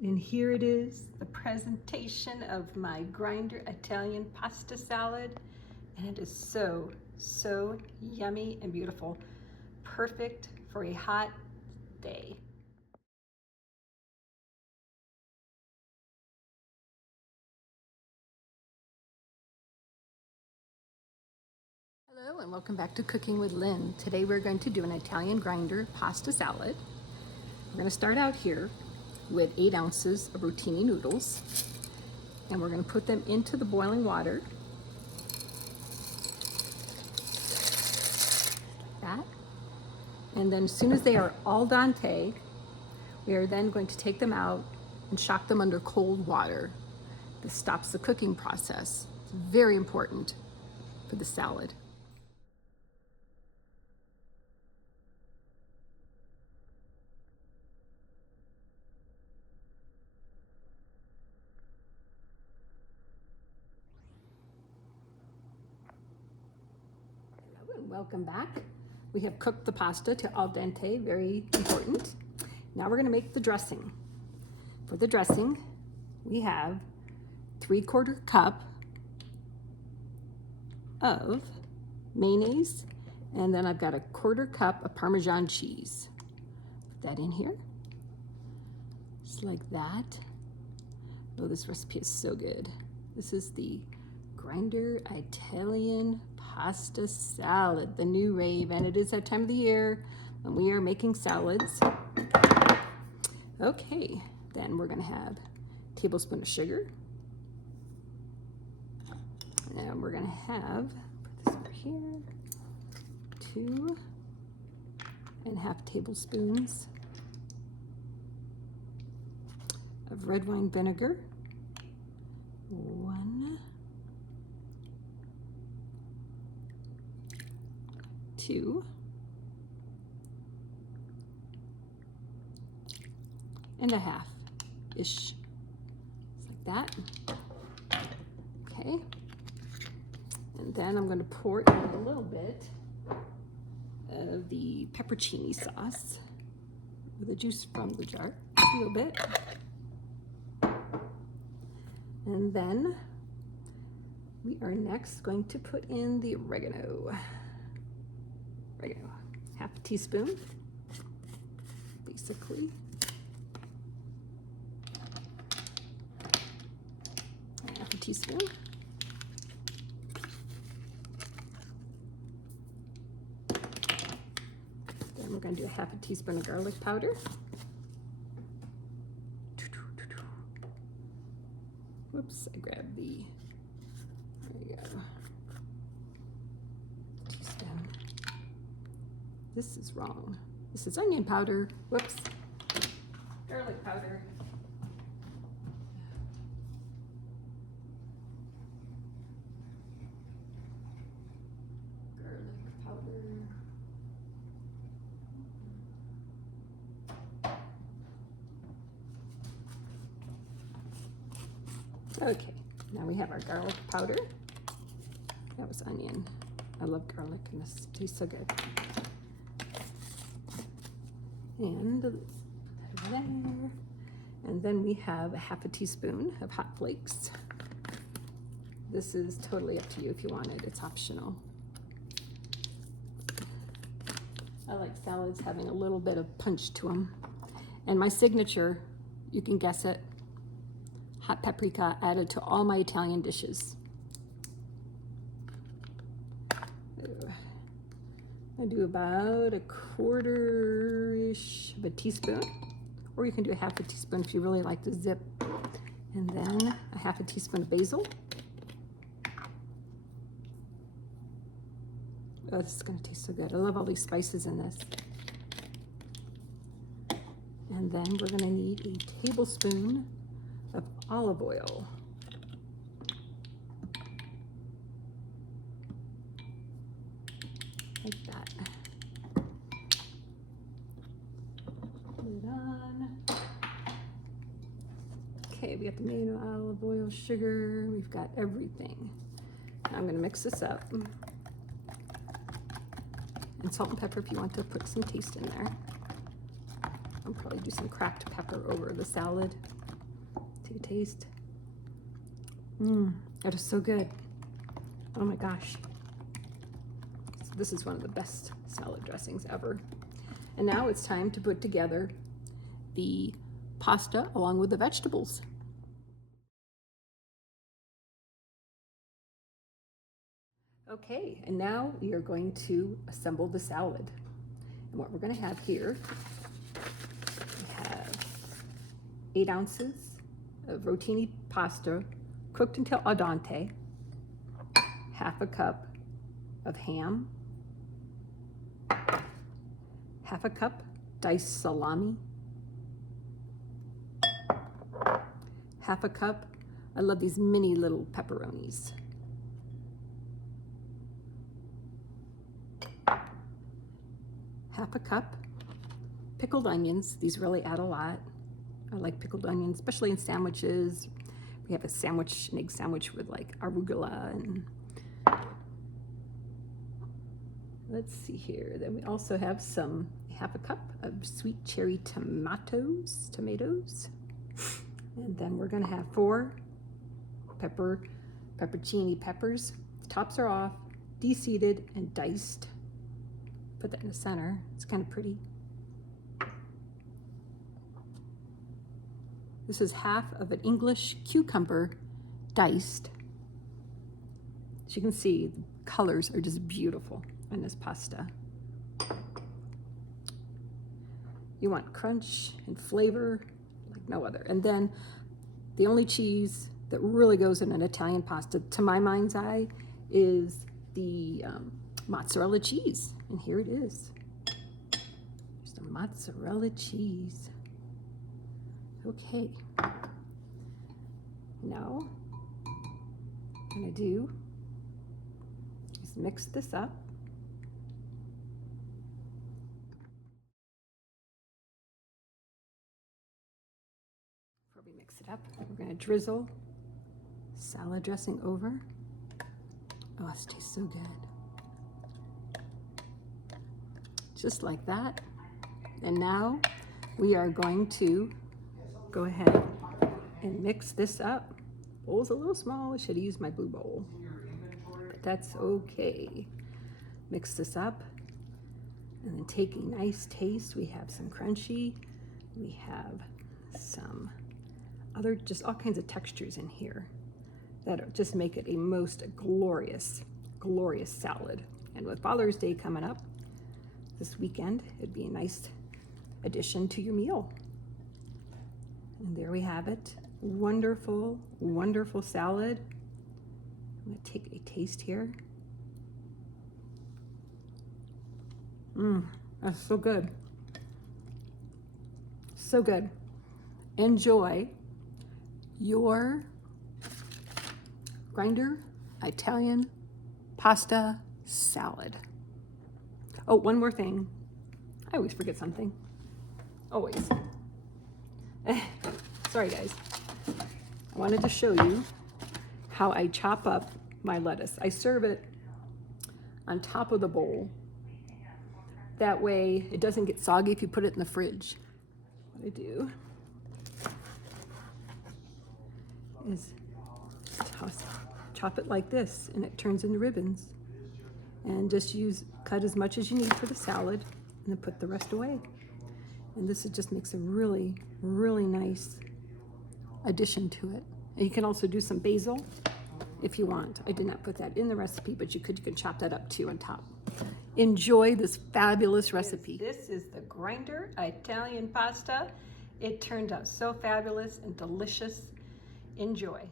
And here it is, the presentation of my grinder Italian pasta salad. And it is so, so yummy and beautiful. Perfect for a hot day. Hello and welcome back to Cooking with Lynn. Today we're going to do an Italian grinder pasta salad. We're going to start out here with 8 ounces of rotini noodles, and we're going to put them into the boiling water like that. And then as soon as they are al dente, we are then going to take them out and shock them under cold water. This stops the cooking process. It's very important for the salad. Hello and welcome back. We have cooked the pasta to al dente, very important. Now we're going to make the dressing. For the dressing, we have 3/4 cup of mayonnaise, and then I've got a 1/4 cup of Parmesan cheese. Put that in here, just like that. Oh, this recipe is so good. This is the grinder Italian pasta salad, the new rave, and it is that time of the year when we are making salads. Okay, then we're gonna have a tablespoon of sugar. And we're gonna have, put this over here, 2.5 tablespoons of red wine vinegar. 1, 2, and a half-ish, just like that. Okay. And then I'm going to pour in a little bit of the pepperoncini sauce with the juice from the jar, a little bit. And then we are next going to put in the oregano. Half a teaspoon, basically. Half a teaspoon. Then we're going to do a half a teaspoon of garlic powder. Whoops, I grabbed the, there we go, teaspoon. This is wrong. This is onion powder. Whoops, garlic powder. Garlic powder. Okay, now we have our garlic powder. That was onion. I love garlic and this tastes so good. And put that over there. And then we have a half a teaspoon of hot flakes. This is totally up to you if you want it, it's optional. I like salads having a little bit of punch to them. And my signature, you can guess it, hot paprika added to all my Italian dishes. I do about a 1/4-ish of a teaspoon, or you can do a half a teaspoon if you really like the zip. And then a half a teaspoon of basil. Oh, this is gonna taste so good. I love all these spices in this. And then we're gonna need a tablespoon of olive oil. Like that. Put it on. Okay, we got the main olive oil, sugar, we've got everything. Now I'm gonna mix this up. And salt and pepper if you want to put some taste in there. I'll probably do some cracked pepper over the salad. Take a taste. That is so good. Oh my gosh. This is one of the best salad dressings ever. And now it's time to put together the pasta along with the vegetables. Okay, and now we are going to assemble the salad. And what we're going to have here, we have 8 ounces of rotini pasta cooked until al dente, half a cup of ham, half a cup diced salami, half a cup, I love these mini little pepperonis, half a cup pickled onions. These really add a lot. I like pickled onions, especially in sandwiches. We have an egg sandwich with like arugula and let's see here. Then we also have half a cup of sweet cherry tomatoes. And then we're gonna have 4 pepperoncini peppers. The tops are off, de-seeded and diced. Put that in the center, it's kind of pretty. This is half of an English cucumber diced. As you can see, the colors are just beautiful in this pasta. You want crunch and flavor like no other. And then the only cheese that really goes in an Italian pasta, to my mind's eye, is the mozzarella cheese. And here it is. There's the mozzarella cheese. Okay. Now, what I'm gonna do is mix this up. Before we mix it up, we're gonna drizzle salad dressing over. Oh, this tastes so good. Just like that. And now we are going to go ahead and mix this up. Bowl's a little small, I should have used my blue bowl, but that's okay. Mix this up and then take a nice taste. We have some crunchy, we have some other, just all kinds of textures in here that just make it a most glorious, glorious salad. And with Father's Day coming up this weekend, it'd be a nice addition to your meal. And there we have it. Wonderful, wonderful salad. I'm gonna take a taste here. That's so good. So good. Enjoy your grinder Italian pasta salad. Oh, one more thing. I always forget something. Always. Sorry guys. I wanted to show you how I chop up my lettuce. I serve it on top of the bowl. That way it doesn't get soggy if you put it in the fridge. What I do is chop it like this and it turns into ribbons. And just cut as much as you need for the salad and then put the rest away. And this just makes a really, really nice addition to it. And you can also do some basil if you want. I did not put that in the recipe, but you could chop that up too on top. Enjoy this fabulous recipe. This is the grinder Italian pasta. It turned out so fabulous and delicious. Enjoy.